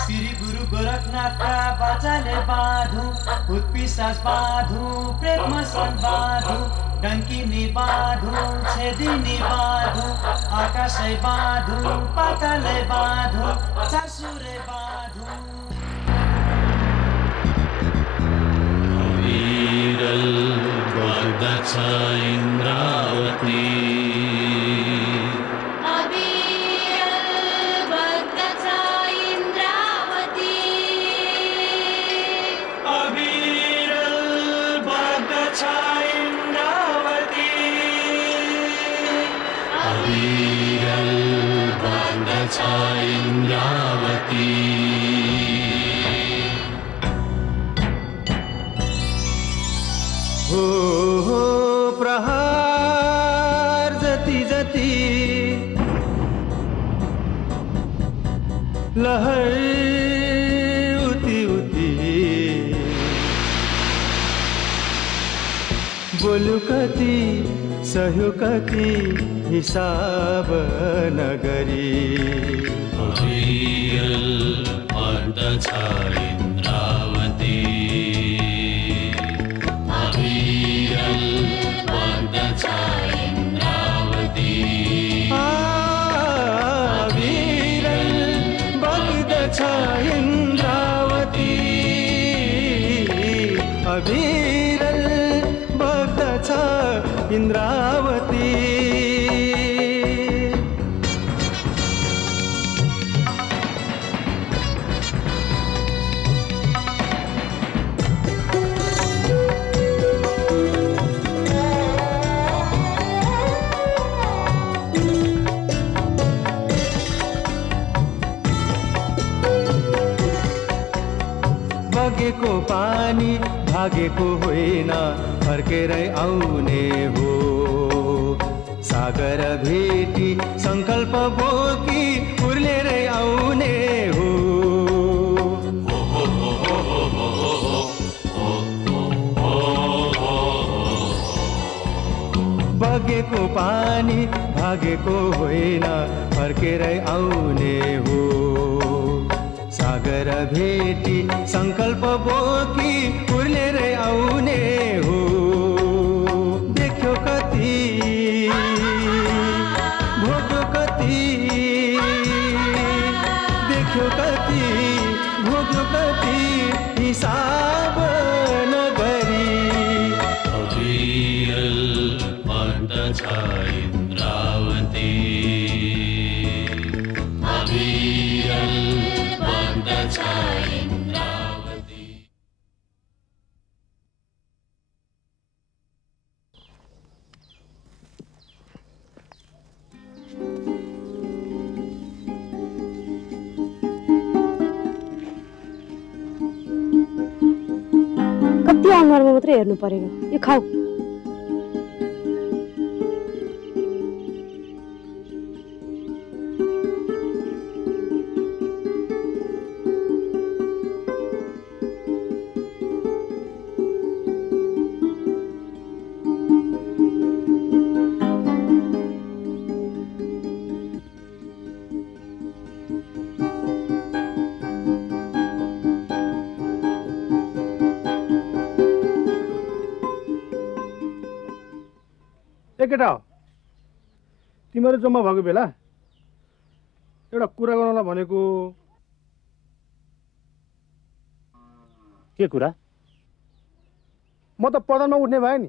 श्री गुरु गोरखनाथका बाचाले बाधु उत्पिशाच बाधु प्रेतमा बाधु डङ्किनी बाधु छेदिनी बाधु आकाशै बाधु पातालै बाधु चासुरे बाधु विरल बग्दछ इन्द्रावती इंद्रावती हो प्रहार जति जति लहर उति उति बोलु कति सहु कति हिसाब नगरी अविरल बग्दछ इन्द्रावती अविरल बग्दछ इन्द्रावती अविरल बग्दछ इन्द्रावती अविरल बग्दछ इन्द्रावती बगेको पानी भागेको होइन फर्केरै आउने हो सागर भेटी संकल्प बोकी उर्लेरै आउने हो बगेको पानी भागेको होइन फर्केरै आउने हो सागर भेटी संकल्प बोकी उर्लेरै आउने हो देख्यो कति भोग्यो कति देख्यो कति भोग्यो कति हिसाब नगरी अविरल बग्दछ इन्द्रावती अविरल बग्दछ इन्द्रावती कति अनुहारमा मात्रै हेर्नु परेको यो खाऊ केटा हो तिमीहरू जम्मा भएको बेला एउटा कुरा गर्नलाई भनेको के कुरा म त पदनमा उठ्ने भए नि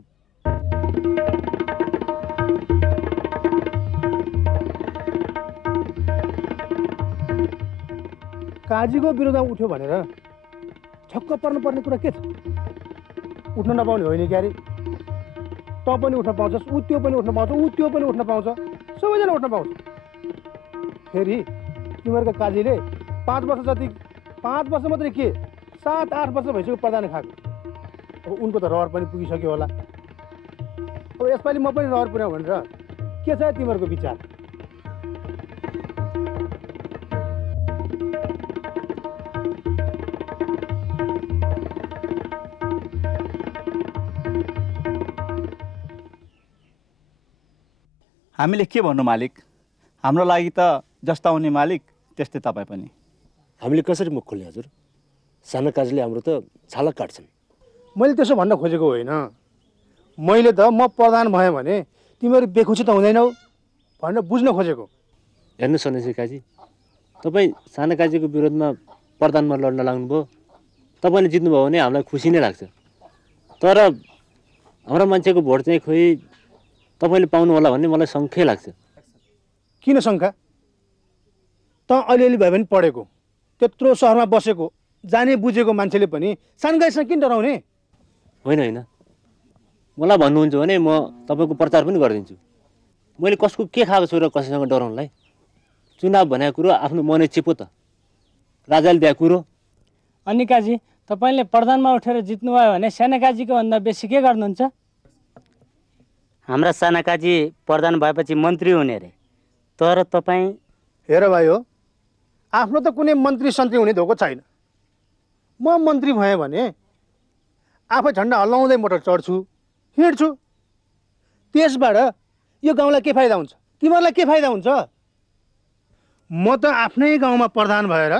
काजीको विरोधमा उठ्यो भनेर छक्क पर्नुपर्ने कुरा के छ उठ्न नपाउने होइन क्यारे त पनि उठ्न पाउँछस् उ त्यो पनि उठ्न पाउँछ उ त्यो पनि उठ्न पाउँछ सबैजना उठ्न पाउँछ फेरि तिमीहरूको काजीले 5 वर्ष जति 5 वर्ष मात्रै के 7-8 वर्ष भइसक्यो प्रधान खाएको अब उनको त रहर पनि पुगिसक्यो होला अब यसपालि म पनि रहर पुर्याउँ भनेर के छ तिमीहरूको विचार हामीले के भन्नु मालिक हाम्रो लागि त जस्ता हुने मालिक त्यस्तै तपाईँ पनि। हामीले कसरी मुख खोल्ने हजुर? साना काजीले हाम्रो त छाला काट्छन्। मैले त्यसो भन्न खोजेको होइन। मैले त म प्रधान भएँ भने तिमीहरू बेखुसी त हुँदैनौ भनेर बुझ्न खोजेको। हेर्नु सन्यासी काजी, तपाईँ साना काजीको विरोधमा प्रधानमा लड्न लाग्नुभयो। तपाईँले जित्नुभयो भने हामीलाई खुसी नै लाग्छ। तर हाम्रो मान्छेको भोट चाहिँ खोइ तपाईँले पाउनु होला भन्ने मलाई शङ्कै लाग्छ। किन शङ्का? त अलिअलि भए पनि पढेको, त्यत्रो सहरमा बसेको, जाने बुझेको मान्छेले पनि सानगाईसँग किन डराउने? होइन होइन, मलाई भन्नुहुन्छ भने म तपाईँको प्रचार पनि गरिदिन्छु। मैले कसको के खाएको छु र कसैसँग डराउनुलाई? चुनाव भनेको कुरो आफ्नो मनै चिपो त, राजाले दिएको कुरो। अनि काजी, तपाईँले प्रधानमा उठेर जित्नुभयो भने साना काजीको भन्दा बेसी के गर्नुहुन्छ? हाम्रा साना काजी प्रधान भएपछि मन्त्री हुने रे। तर तपाईँ हेर भाइ हो, आफ्नो त कुनै मन्त्री सन्त्री हुने धोको छैन। म मन्त्री भएँ भने आफै झन्डा हल्लाउँदै मोटर चढ्छु, हिँड्छु। त्यसबाट यो गाउँलाई के फाइदा हुन्छ? तिमीहरूलाई के फाइदा हुन्छ? म त आफ्नै गाउँमा प्रधान भएर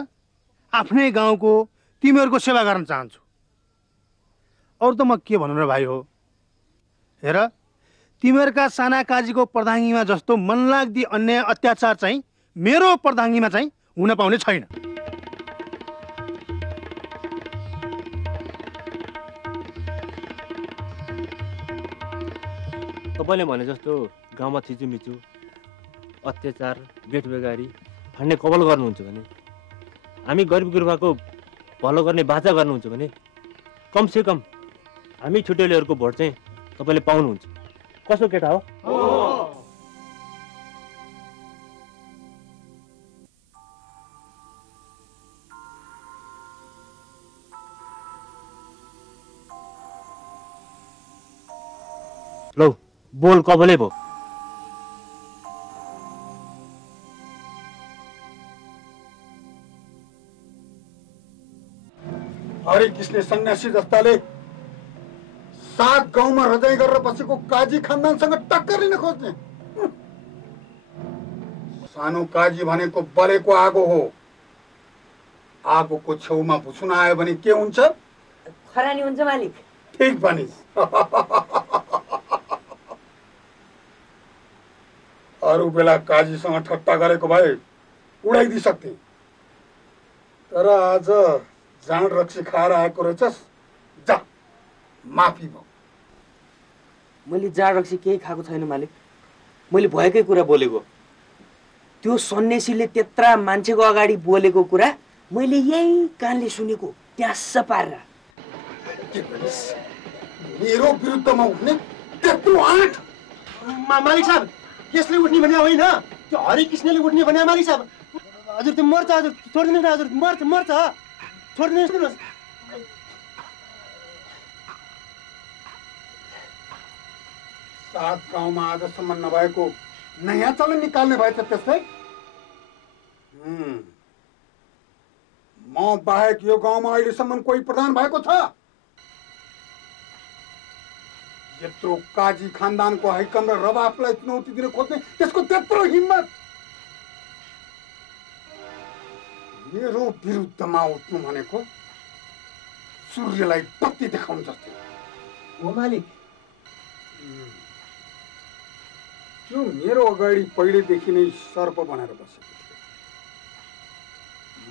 आफ्नै गाउँको तिमीहरूको सेवा गर्न चाहन्छु। अरू त म के भनौँ र भाइ हो। हेर, तिमीहरूका साना काजीको प्रधानगीमा जस्तो मनलाग्दी अन्याय अत्याचार चाहिँ मेरो प्रधानगीमा चाहिँ हुन पाउने छैन। तपाईँले भने जस्तो गाउँमा थिचुमिचु अत्याचार बेटबेगारी फाड्ने कबल गर्नुहुन्छ भने, हामी गरिब गुरुबाको भलो गर्ने बाचा गर्नुहुन्छ भने कमसेकम हामी छुटेलीहरूको भोट चाहिँ तपाईँले पाउनुहुन्छ। कसो केटा हो? लौ बोल कबले भो। हरि कृष्ण सन्यासी जस्ताले सात गाउँमा हृदय गरेर बसेको काजी खानदानसँग टक्कर लिन खोज्ने। सानो काजी भनेको बलेको आगो हो। आगोको छेउमा भुसुन आयो भने के हुन्छ? खरानी हुन्छ मालिक। ठीक भनिस्। अरू बेला काजीसँग ठट्टा गरेको भए उडाइदिइ सक्थे, तर आज जाँड रक्सी खाएर आएको रहेछस्। जा, माफी भयो। मैले जाँड रक्सी केही खाएको छैन मालिक। मैले भएकै कुरा बोलेको। त्यो सन्यासीले त्यत्रा मान्छेको अगाडि बोलेको कुरा मैले यही कानले सुनेको, ट्यास्स पारेर। मेरो विरुद्धमा उठ्ने त्यत्रो आँट? मालिक साहब, यसले उठ्ने भने होइन, त्यो हरिकृष्णले उठ्ने भने मालिक साहब। हजुर त्यो मर्छ, हजुर छोडिदिनुहोस् न, हजुर मर्छ मर्छ, छोडिदिनुहोस् न। सात गाउँमा आजसम्म नभएको नयाँ चलन निकाल्ने भएछ त्यसलाई। म बाहेक यो गाउँमा अहिलेसम्म कोही प्रधान भएको छ? यत्रो काजी खानदानको हैकम र रवाफलाई चुनौती दिन खोज्ने त्यसको त्यत्रो हिम्मत। मेरो विरुद्धमा उठ्नु भनेको सूर्यलाई बत्ती देखाउनु जस्तै हो मालिक। त्यो मेरो अगाडि पहिलेदेखि नै सर्प बनाएर बसेको थियो।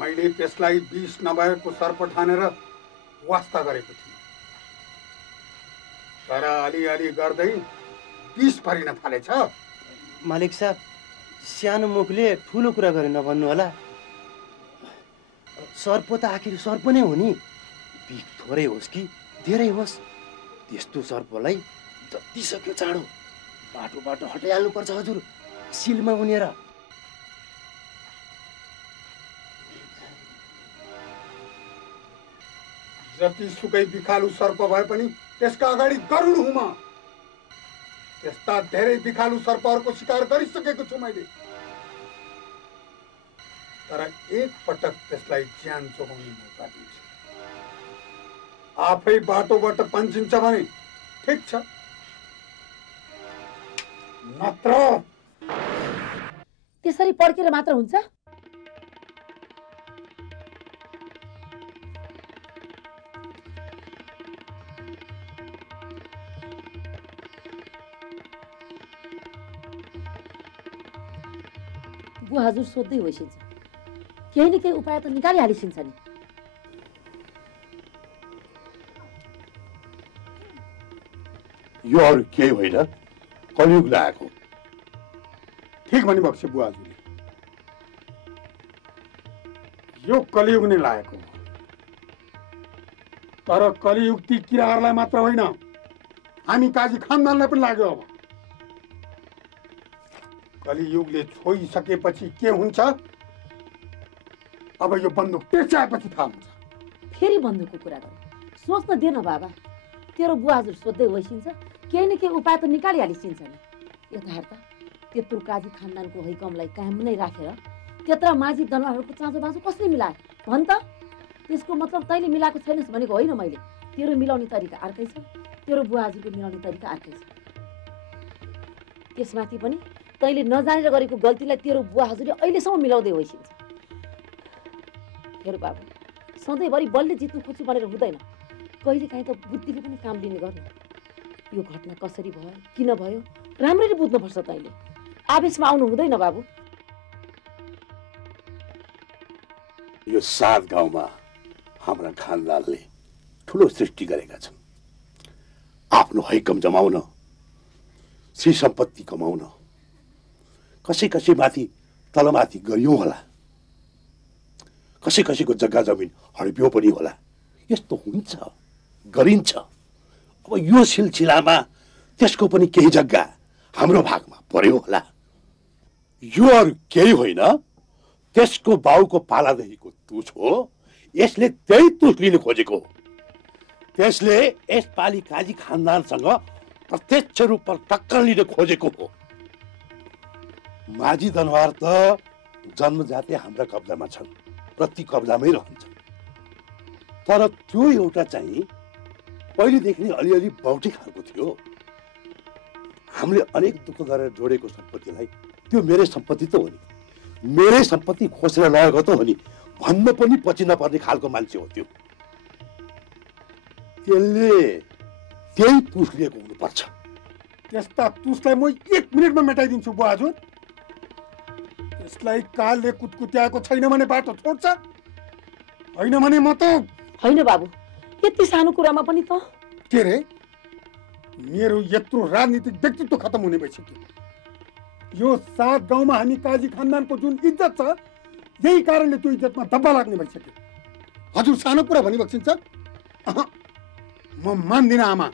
मैले त्यसलाई विष नभएको सर्प ठानेर वास्ता गरेको थिएँ, तर अलिअलि गर्दै विष परिन थालेछ। मालिक साहब, सानो मुखले ठुलो कुरा गरे नभन्नु होला। सर्प त आखिर सर्प नै हो नि, बिख थोरै होस् कि धेरै होस्, त्यस्तो सर्पलाई जति सक्यो चाँडो बाटोबाट हटाइहाल्नुपर्छ हजुर, सिलमा उनेर। जतिसुकै बिखालु सर्प भए पनि त्यसका अगाडि गरुड हुँ म। त्यस्ता धेरै बिखालु सर्पहरूको शिकार गरिसकेको छु मैले, तर एक पटक त्यसलाई ज्यान जोगाउने मौका दिन्छु। आफै बाटोबाट पन्चिन्छ भने ठिक छ, नत्र त्यसरी पड्केर मात्र हुन्छ? बुवा हजुर सोध्दै होइसिन्छ, केही न केही उपाय त निकालिहालिसिन्छ नि। यो अरू केही होइन, कलियुग लागेको। ठिक भन्नुभएको छ बुवा हजुरले, यो कलियुग नै लागेको। तर कलियुग ती किराहरूलाई मात्र होइन, हामी काजी खानदानलाई पनि लाग्यो। अब कलियुगले छोइसकेपछि के हुन्छ, अब यो बन्दुक टेचाएपछि थाहा हुन्छ। फेरि बन्दुकको कुरा गर्नु, सोच्न दे न बाबा। तेरो बुवा हजुर सोध्दै होइसिन्छ, केही न केही उपाय त निकालिहालिसिन्छ नि। यता हेर त, त्यत्रो काजी खानदानको हैकमलाई कायम नै राखेर त्यत्रा माझी दरबारहरूको चाँजो बाँचो कसले मिलाए भन् त? त्यसको मतलब तैँले मिलाएको छैनस् भनेको होइन मैले। तेरो मिलाउने तरिका अर्कै छ, तेरो बुवा हजुरको मिलाउने तरिका अर्कै छ। त्यसमाथि पनि तैँले नजानेर गरेको गल्तीलाई तेरो बुवा हजुरले अहिलेसम्म मिलाउँदै होइसिन्छ। हेर बाबु, सधैँभरि बलले जित्नु खोज्छु भनेर हुँदैन। कहिलेकाहीँ त बुद्धिले पनि काम लिने गर्नु। यो घटना कसरी भयो, किन भयो, राम्ररी बुझ्नुपर्छ तैँले। आवेशमा आउनु हुँदैन बाबु। यो 7 गाउँमा हाम्रा खानदानले ठुलो सृष्टि गरेका छन्। आफ्नो हैकम जमाउन, श्री सम्पत्ति कमाउन कसै कसैमाथि तलमाथि गरियो होला, कसै कसैको जग्गा जमिन हडप्यो पनि होला। यस्तो हुन्छ, गरिन्छ। अब यो सिलसिलामा त्यसको पनि केही जग्गा हाम्रो भागमा पर्यो होला। यो अरू केही होइन, त्यसको बाउको पालादेखिको तुस हो। यसले त्यही तुस लिन खोजेको। त्यसले यसपालि काजी खानदानसँग प्रत्यक्ष रूपमा टक्कर लिन खोजेको हो। माझी दरबार त जन्मजातै हाम्रा कब्जामा छन् र ती कब्जामै रहन्छ। तर त्यो एउटा चाहिँ पहिलेदेखि नै अलिअलि बाउटी खालको थियो। हामीले अनेक दुःख गरेर जोडेको सम्पत्तिलाई त्यो मेरै सम्पत्ति त हो नि, मेरै सम्पत्ति खोसेर लगेको त हो नि भन्न पनि पछि नपर्ने खालको मान्छे हो त्यो। त्यसले त्यही तुस लिएको हुनुपर्छ। त्यस्ता तुसलाई म 1 मिनेटमा मेटाइदिन्छु बुवा हजुर। त्यसलाई कालले कुटकुट्याएको छैन भने बाटो छोड्छ, होइन भने म त होइन बाबु, यति सानो कुरामा पनि त के रे, मेरो यत्रो राजनीतिक व्यक्तित्व खत्म हुने भइसक्यो। यो 7 गाउँमा हामी काजी खानदानको जुन इज्जत छ, यही कारणले त्यो इज्जतमा धब्बा लाग्ने भइसक्यो। हजुर सानो कुरा भनिबक्सिन्छ? म मान्दिनँ आमा।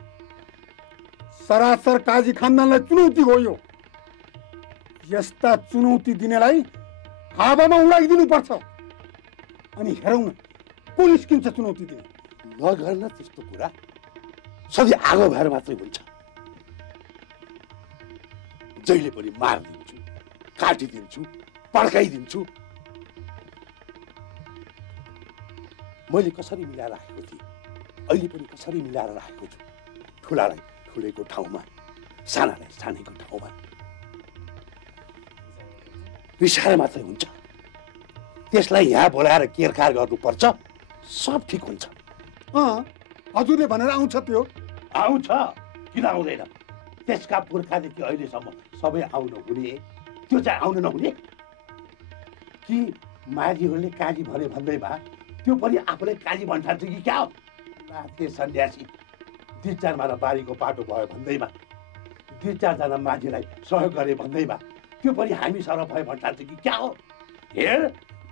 सरासर काजी खानदानलाई चुनौती हो यो। यस्ता चुनौती दिनेलाई हावामा उडाइदिनु पर्छ। अनि हेरौँ न को निस्किन्छ चुनौती दिने। नगर्न त्यस्तो कुरा, सधैँ आगो भएर मात्रै हुन्छ। जहिले पनि मारिदिन्छु, काटिदिन्छु, पड्काइदिन्छु। मैले कसरी मिलाएर राखेको थिएँ, अहिले पनि कसरी मिलाएर राखेको छु। ठुलालाई ठुलेको ठाउँमा, सानालाई सानैको ठाउँमा। रिसाएर मात्रै हुन्छ। त्यसलाई यहाँ बोलाएर केरकार गर्नुपर्छ, सब ठिक हुन्छ। हजुरले भनेर आउँछ त्यो? आउँछ, किन आउँदैन? त्यसका पुर्खादेखि अहिलेसम्म सबै आउनु हुने, त्यो चाहिँ आउनु नहुने कि माझीहरूले काजी भने भन्दैमा त्यो पनि आफूले काजी भन्ठान्छ कि क्या हो? नाथे सन्यासी 2-4 माना बारीको पाटो भयो भन्दैमा, 2-4 जना माझीलाई सहयोग गरे भन्दैमा त्यो पनि हामी सर भयो भन्ठान्छ कि क्या हो? हेर,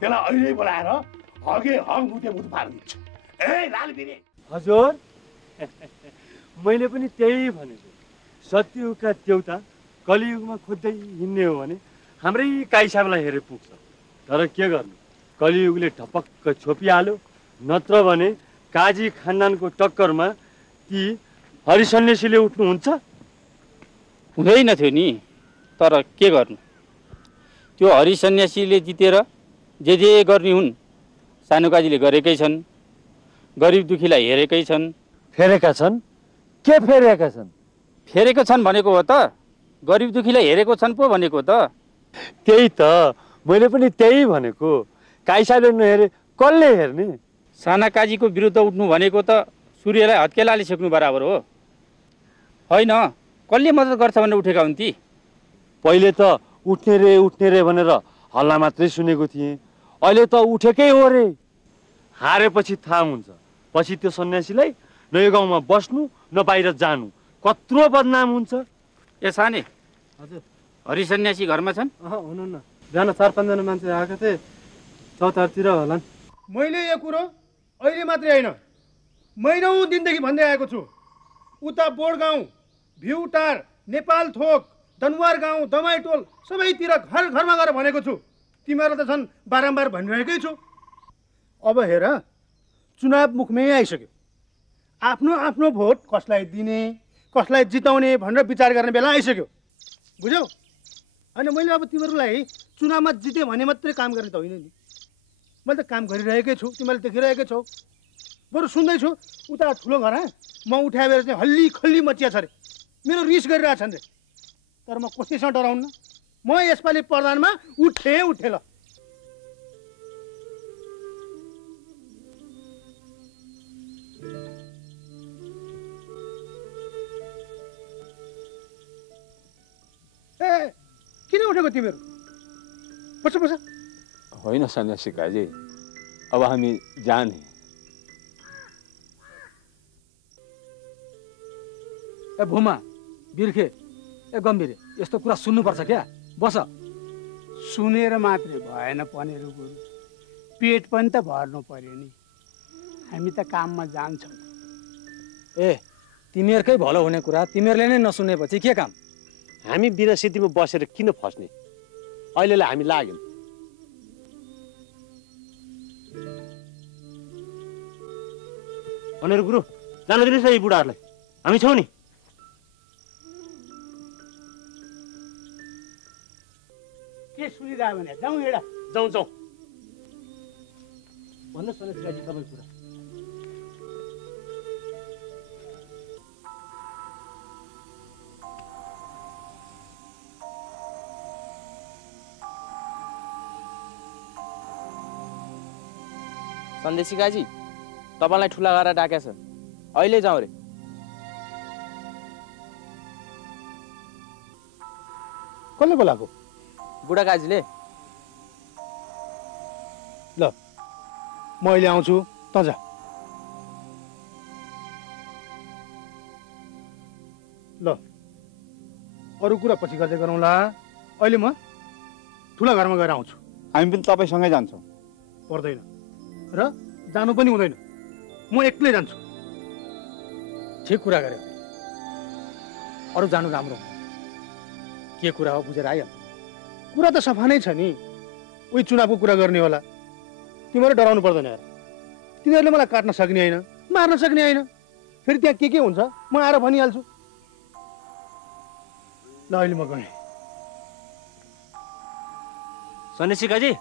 त्यसलाई अहिले बोलाएर हगे हग मुते मुत पारिदिन्छु। ए लालबिरे हजुर, मैले पनि त्यही भनेको। सत्ययुगका देउता कलियुगमा खोज्दै हिँड्ने हो भने हाम्रै काई साहबलाई हेरे पुग्छ। तर के गर्नु, कलियुगले ढपक्क छोपिहाल्यो। नत्र भने काजी खानदानको टक्करमा ती हरिसन्यासीले उठ्नुहुन्छ? हुँदैन थियो नि, तर के गर्नु, त्यो हरिसन्यासीले जितेर जे गर्ने हुन् सानो काजीले गरेकै छन्, गरिब दुखीलाई हेरेकै छन्। फेरेका छन्? के फेरेका छन्? फेरेको छन् भनेको हो त, गरिब दुखीलाई हेरेको छन् पो भनेको त। त्यही त मैले पनि त्यही भनेको। काइसाले नहेरे कसले हेर्ने? साना काजीको विरुद्ध उठ्नु भनेको त सूर्यलाई हत्केलाले सेक्नु बराबर हो। होइन, कसले मद्दत गर्छ भनेर उठेका हुन् ती? पहिले त उठ्ने रे भनेर हल्ला मात्रै सुनेको थिएँ, अहिले त उठेकै हो रे। हारेपछि थाहा हुन्छ, पछि त्यो सन्यासीलाई न यो गाउँमा बस्नु न बाहिर जानु कत्रो बदनाम हुन्छ। ए साने, हजुर, हरि सन्यासी घरमा छन्? हुनुहुन्न। बिहान 4-5 जना मान्छे आएको थिए, चौतारतिर होला। मैले यो कुरो अहिले मात्रै होइन, महिनौँ दिनदेखि भन्दै आएको छु। उता बोडगाउँ, भ्युटार, नेपाल थोक, दनवार गाउँ, दमाईटोल सबैतिर घर घरमा गएर भनेको छु। तिमीहरू त झन् बारम्बार भनिरहेकै छु। अब हेर, चुनाव मुखमै आइसक्यो। आफ्नो आफ्नो भोट कसलाई दिने, कसलाई जिताउने भनेर विचार गर्ने बेला आइसक्यो। बुझ्यौ? होइन, मैले अब तिमीहरूलाई चुनावमा जित्यो भने मात्रै काम गर्ने त होइन नि। मैले त काम गरिरहेकै छु, तिमीहरूले देखिरहेकै छौ। बरु सुन्दैछु उता ठुलो घर म उठाएर चाहिँ हल्ली खल्ली मचिया छ अरे, मेरो रिस गरिरहेछन् रे। तर म कसैसँग डराउन्न, म यसपालि प्रधानमा उठे ल। ए किन उठेको तिमीहरू? बस बस। होइन सन्यासी काजी, अब हामी जाने। ए भुमा, बिर्खे, ए गम्भीर, यस्तो कुरा सुन्नुपर्छ क्या? बस। सुनेर मात्रै भएन पनेरो गुरु, पेट पनि त भर्नु पर्यो नि। हामी त काममा जान्छौँ। ए तिमीहरूकै भलो हुने कुरा तिमीहरूले नै नसुनेपछि के काम? हामी बिना सिद्धिमा बसेर किन फस्ने? अहिलेलाई हामी लाग्यौँ। भनेर गुरु जान दिनुहोस् न यी बुढाहरूलाई, हामी छौँ नि। के सुनिरह्यो भने जाउँ हेडा। जाउँ जाउँ। भन्नुहोस् सन्यासी काजी तपाईँ कुरा। सन्देशी काजी, तपाईँलाई ठुला गरेर डाकेको छ, अहिले जाउँ रे। कसले बोलाएको? बुढा काजीले। ल म अहिले आउँछु, त जा। ल अरू कुरा पछि गर्दै गरौँला, अहिले म ठुला घरमा गएर आउँछु। हामी पनि तपाईँसँगै जान्छौँ। पर्दैन र जानु पनि हुँदैन, म एक्लै जान्छु। ठिक कुरा गरे, अरू जानु राम्रो। के कुरा हो बुझेर आयो? कुरा त सफा नै छ नि, उही चुनावको कुरा गर्ने होला। तिमीहरू डराउनु पर्दैन यार, तिनीहरूले मलाई काट्न सक्ने होइन, मार्न सक्ने होइन। फेरि त्यहाँ के हुन्छ म आएर भनिहाल्छु। ल अहिले म गएँ। सन्यासी काजी,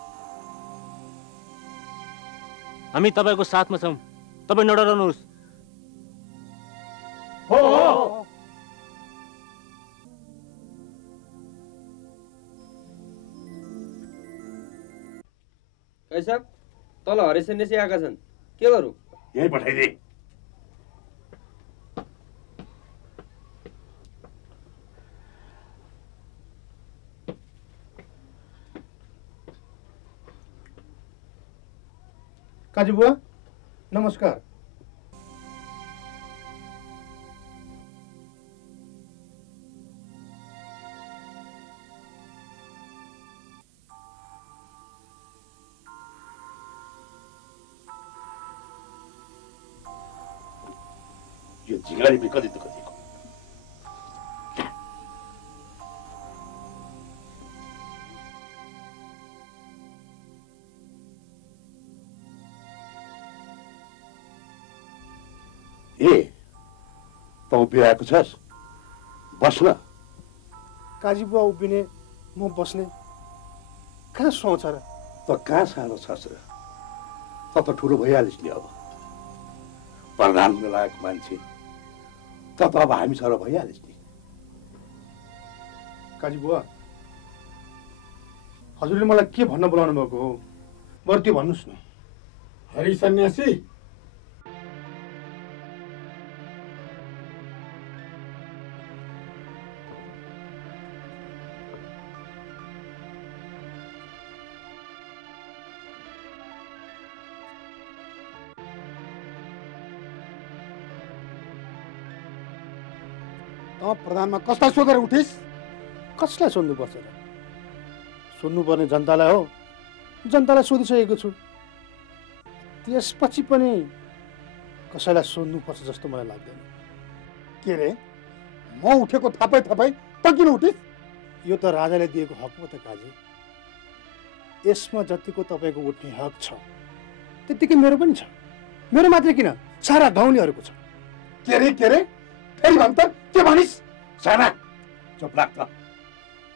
हामी तपाईँको साथमा छौँ, तपाईँ नडराउनुहोस्। हो साहब, तल हरि सन्यासी आएका छन्, के गरौँ? यही पठाइदे। काजी बुवा नमस्कार। यो झिगारी पनि कति दुःख दिएको। ए त उभिरहेको छस्, बस्न। काजी बुवा उभिने, म बस्ने, कहाँ सोच र? त कहाँ सानो छस् र? त ठुलो भइहालिस् नि। अब प्रधान हुन लागेको मान्छे त अब हामीसँग भइहालिस् नि। काजी बुवा हजुरले मलाई के भन्न बोलाउनु भएको हो बरु त्यो भन्नुहोस् न। हरि सन्यासी, त प्रधानमा कसलाई सोधेर उठिस? कसलाई सोध्नुपर्छ र? सोध्नुपर्ने जनतालाई हो। जनतालाई सोधिसकेको छु। त्यसपछि पनि कसैलाई सोध्नुपर्छ जस्तो मलाई लाग्दैन। के रे, म उठेको थापै थापै त किन उठिस? यो त राजाले दिएको हक हो त काजी। यसमा जतिको तपाईँको उठ्ने हक छ त्यतिकै मेरो पनि छ। मेरो मात्रै किन, सारा गाउँलेहरूको छ। के रे फेरि भन् त, के भनिस्? साना चुप लाग त।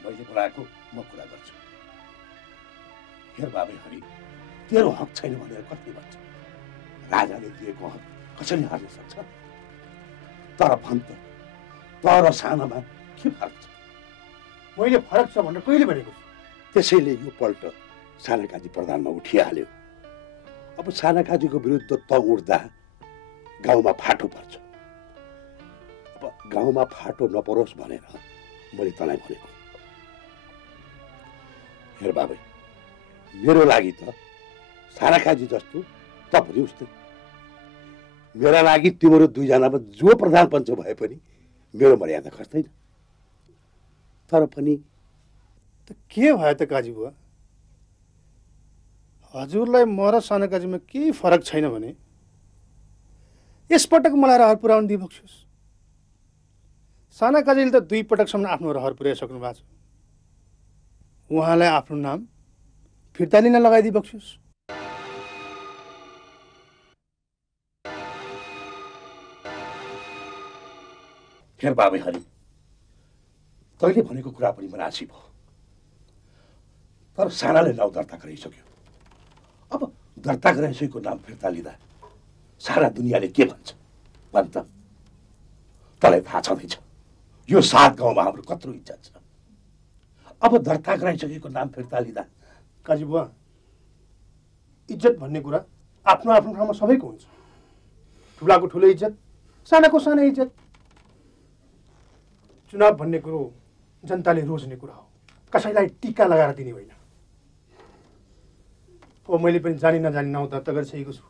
मैले बोलाएको म कुरा गर्छु। हेर बाबे हरि, तेरो हक छैन भनेर कसले भन्छ? राजाले दिएको हक कसैले हार्न सक्छ? तर भन् त, तर सानामा के फरक छ? मैले फरक छ भनेर कहिले भनेको छु? त्यसैले यो पल्ट साना काजी प्रधानमा उठिहाल्यो। अब साना काजीको विरुद्ध त उठ्दा गाउँमा फाटो पर्छ। अब गाउँमा फाटो नपरोस् भनेर मैले तँलाई भनेको। हेर बाबे, मेरो लागि त साना काजी जस्तो त पनि उस्तै। मेरा लागि तिम्रो दुईजनामा जो प्रधान पञ्च भए पनि मेरो मर्यादा खस्दैन। तर पनि त के भयो त काजी बुवा? हजुरलाई म र साना काजीमा केही फरक छैन भने यसपटक मलाई रहर पुर्याउनु दिइबक्सियोस्। साना काजीले त 2 पटकसम्म आफ्नो रहर पुर्याइसक्नु भएको छ। उहाँलाई आफ्नो नाम फिर्ता लिन लगाइदिइबक्सियोस्। हेर बाबे हरि, तैँले भनेको कुरा पनि म राजी भयो। तर सानाले नाउँ दर्ता गराइसक्यो। अब दर्ता गराइसकेको नाम फिर्ता लिँदा सारा दुनियाँले के भन्छ भन् त? तँलाई थाहा छँदैछ यो 7 गाउँमा हाम्रो कत्रो इज्जत छ। अब दर्ता गराइसकेको नाम फिर्ता लिँदा काजी बुवा, इज्जत भन्ने कुरा आफ्नो आफ्नो ठाउँमा सबैको हुन्छ। ठुलाको ठुलो इज्जत, सानाको सानो इज्जत। चुनाव भन्ने कुरो जनताले रोज्ने कुरा हो, कसैलाई टीका लगाएर दिने होइन। अब मैले पनि जानी नजानी नाउँ दर्ता गरिसकेको छु।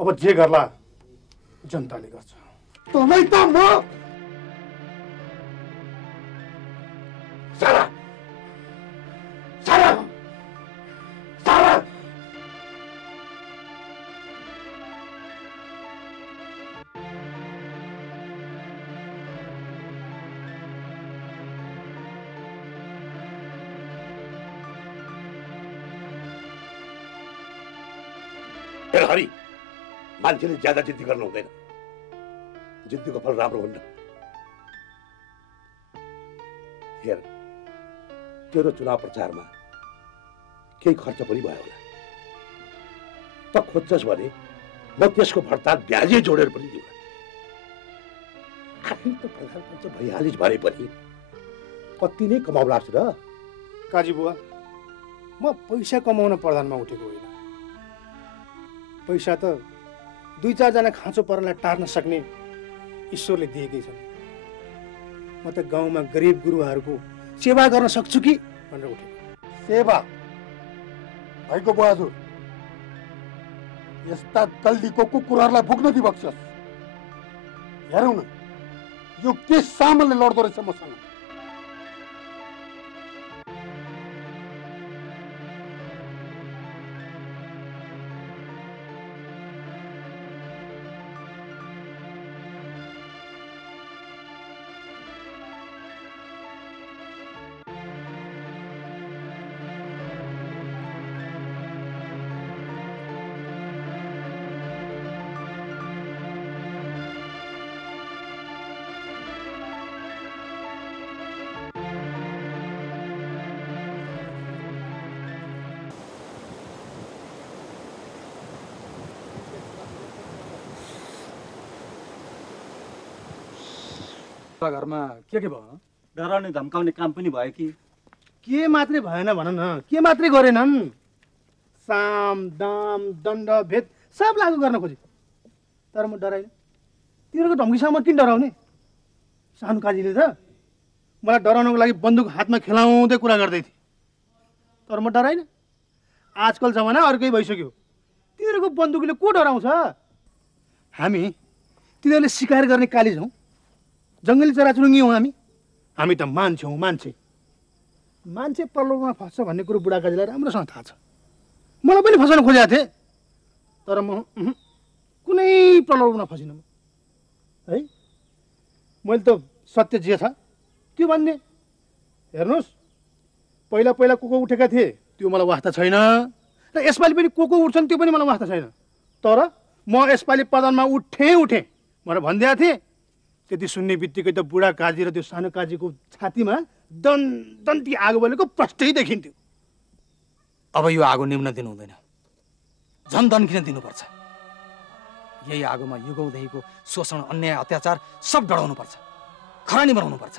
अब जे गर्ला जनताले गर्छ। तँलाई त म सारा सारा सारा हरि, मान्छेले ज्यादा जिद्दी गर्नु हुँदैन। जिद्दीको फल राम्रो हुन्न। हेर, तेरो चुनाव प्रचारमा केही खर्च पनि भयो होला। त खोज्छस् भने म त्यसको भर्ताल ब्याजै जोडेर पनि दिउँ। आखिर त प्रधानपञ्च भइहालिस् भने पनि कति नै कमाउलास् र? काजी बुवा, म पैसा कमाउन प्रधानमा उठेको होइन। पैसा त 2-4 जना खाँचो पर्नलाई टार्न सक्ने ईश्वरले दिएकै छन्। म त गाउँमा गरिब गुरुवाहरूको सेवा गर्न सक्छु कि भनेर उठेको। सेवा भएको बहादुर, यस्ता गल्लीको कुकुरहरूलाई भुक्न दिइबक्छस्। हेरौँ न यो के सामानले लड्दो रहेछ मसँग। घरमा के भयो? डराउने धम्काउने काम पनि भयो कि के मात्रै भएन भन न, के मात्रै गरेनन्? साम दाम दण्ड भेद सब लागू गर्न खोजे, तर म डराइनँ। तिनीहरूको धम्कीसँग म किन डराउने? सानो काजीले त मलाई डराउनको लागि बन्दुक हातमा खेलाउँदै कुरा गर्दै थिए, तर म डराइनँ। आजकल जमाना अर्कै भइसक्यो। तिनीहरूको बन्दुकले को डराउँछ? हामी तिनीहरूले शिकार गर्ने कालिज हौँ, जङ्गली चराचुरुङ्गी हौँ हामी त मान्छे हौँ, मान्छे प्रलोभमा फस्छ भन्ने कुरो बुढाकाजीलाई राम्रोसँग थाहा छ। मलाई पनि फसाउन खोजेको थिएँ, तर म कुनै प्रलोभमा फसिनँ है। मैले त सत्य जे छ त्यो भन्ने। हेर्नुहोस्, पहिला को उठेका थिए त्यो मलाई वास्ता छैन, र यसपालि पनि को उठ्छन् त्यो पनि मलाई वास्ता छैन। तर म यसपालि प्रधानमा उठेँ भनेर भनिदिएको थिएँ। त्यति सुन्ने बित्तिकै त बुढा काजी र त्यो सानो काजीको छातीमा दन्ती आगो बलेको प्रष्टै देखिन्थ्यो। अब यो आगो निम्न दिनु हुँदैन, झन् दन्किन दिनुपर्छ। यही आगोमा युगौँदेखिको शोषण, अन्याय, अत्याचार सब डढाउनुपर्छ, खरानी बनाउनुपर्छ।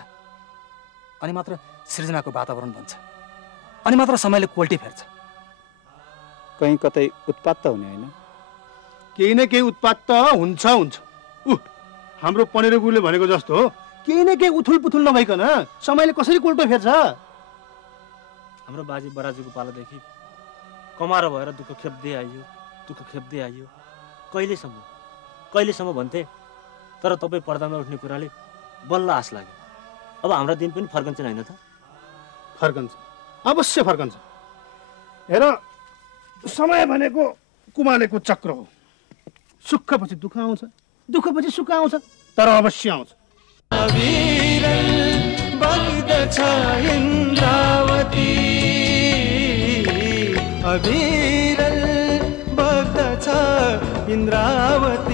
अनि मात्र सृजनाको वातावरण बन्छ, अनि मात्र समयले कोल्टी फेर्छ। कहीँ कतै उत्पात त हुने होइन? केही न केही उत्पात त हुन्छ। हाम्रो पनेरो गुरुले भनेको जस्तो हो, केही न केही उथुल पुथुल नभइकन समयले कसरी कोल्टो फेर्छ। हाम्रो बाजे बराजुको पालोदेखि कमारो भएर दुःख खेप्दै आइयो। कहिलेसम्म भन्थे, तर तपाईँ पर्दामा उठ्ने कुराले बल्ल आश लाग्यो। अब हाम्रो दिन पनि फर्कन्छ होइन त? फर्कन्छ, अवश्य फर्कन्छ। हेर, समय भनेको कुमालेको चक्र हो। सुखपछि दुःख आउँछ, दुःखपछि सुख आउँछ, तर अवश्य आउँछ। अविरल बग्दछ इन्द्रावती, अविरल बग्दछ इन्द्रावती।